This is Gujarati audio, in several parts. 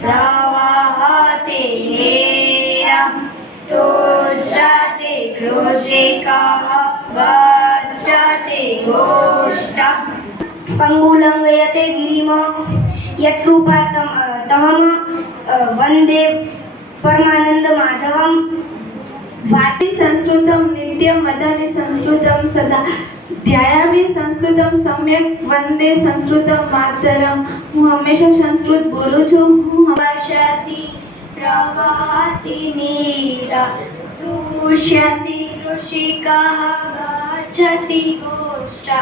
प्रवहते हेयं तुषते कृषिकः गच्छति गोष्ठम् पङ्गुलङ्घयते गिरिम यत्कृपा तम तहम वन्दे परमानन्दमाधवं वाचि संस्कृतं नित्यं वदामि संस्कृतं सदा ધ્યાયામી સંસ્કૃતમ સમ્યક વંદે સંસ્કૃતમ માતરમ હું હંમેશા સંસ્કૃત બોલું છું હું पश्यति प्रवहति नीरा तुष्यति कृषिकः गच्छति गोष्ठा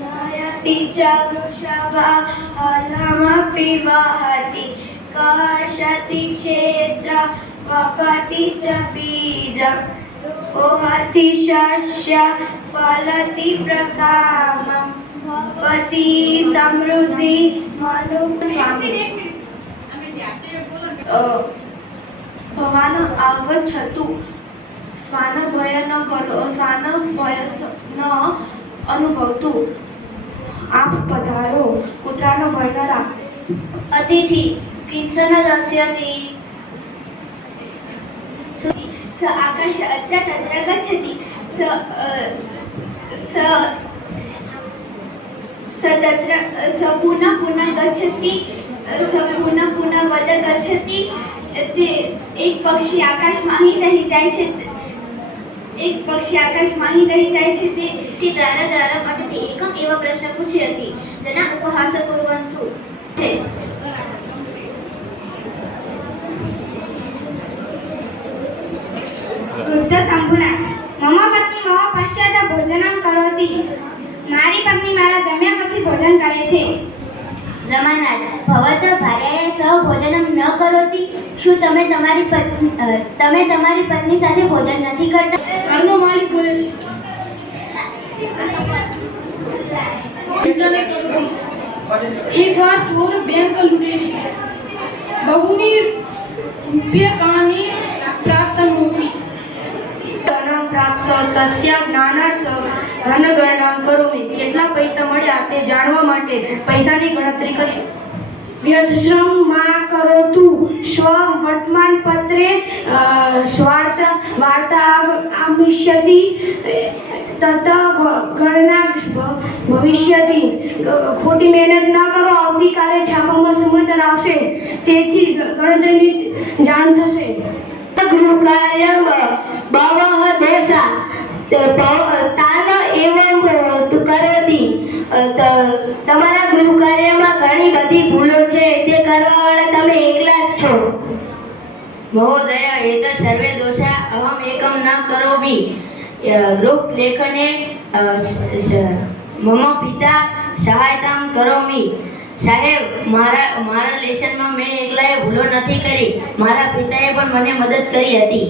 नयति च वृषभा हलमपि वहति कर्षति क्षेत्र वपति च बीजम् रोहति शस्य फलति प्रकामम् वपति समृद्धि मनुस्वामी ભવાન આગચ્છતુ શ્વાન ભય ન કરો શ્વાન ભય સ- ન અનુભવતું આપ પધારો કૂતરાનો ભય ન રાખો અતિથિ કિંચન દસ્યતિ સ આકાશ અત્ર તત્ર ગચ્છતિ સ स સ સ તત્ર સ પુનઃ પુનઃ ગચ્છતિ સ પુનઃ પુનઃ વદ ગચ્છતિ તે એક પક્ષી આકાશમાં અહીં રહી જાય છે એક પક્ષી આકાશમાં અહીં રહી જાય છે તે તે દ્વારા દ્વારા પઠતી એકમ એવા પ્રશ્ન પૂછી હતી જેના ઉપહાસ કુર્વन्तु છે વૃદ્ધ શંભુનાથ મમ પત્ની મમ પશ્ચાત ભોજનમ કરોતિ. મારી પત્ની મારા જમ્યા પછી ભોજન કરે છે. રમાનાથ ભવત ભાર્યાએ સહ ભોજનમ ન કરોતિ. શું તમે તમારી પત્ની તમે તમારી પત્ની સાથે ભોજન નથી કરતા? ઘરનો માલિક બોલે છે. એક વાર ચોર બેંક લૂટે છે. બહુની રૂપિયા કહાની પ્રાપ્ત નોકરી ધન પ્રાપ્ત તસ્યા ધન ગણના કરોમિ કેટલા પૈસા મળ્યા તે જાણવા માટે પૈસાની ગણતરી કરી વ્યર્થ શ્રમ કરો તું સ્વ વર્તમાન પત્રે સ્વાર્થ વાર્તા આમિષ્યતિ તત ગણના ભ- ભવિષ્યતિ. ખોટી મહેનત ન કરો આવતીકાલે છાપામાં સમાચાર આવશે. તેથી ગણતરીની જાણ થશે. ગૃહકાર્યમ બાવા દેશા તાન એવં તુ કરોતિ ત- તમારા ગૃહ કાર્યમાં ઘણી બધી ભૂલો છે, તે કરવાવાળા તમે એકલા જ છો. મહોદય એત સર્વે દોષા અહમ એકમ ન કરોમિ ગૃહ લેખને મમ પિતા સહાયતામ કરોમિ સાહેબ, મારા મારા લેશનમાં મેં એકલાએ ભૂલો નથી કરી. મારા પિતાએ પણ મને મદદ કરી હતી.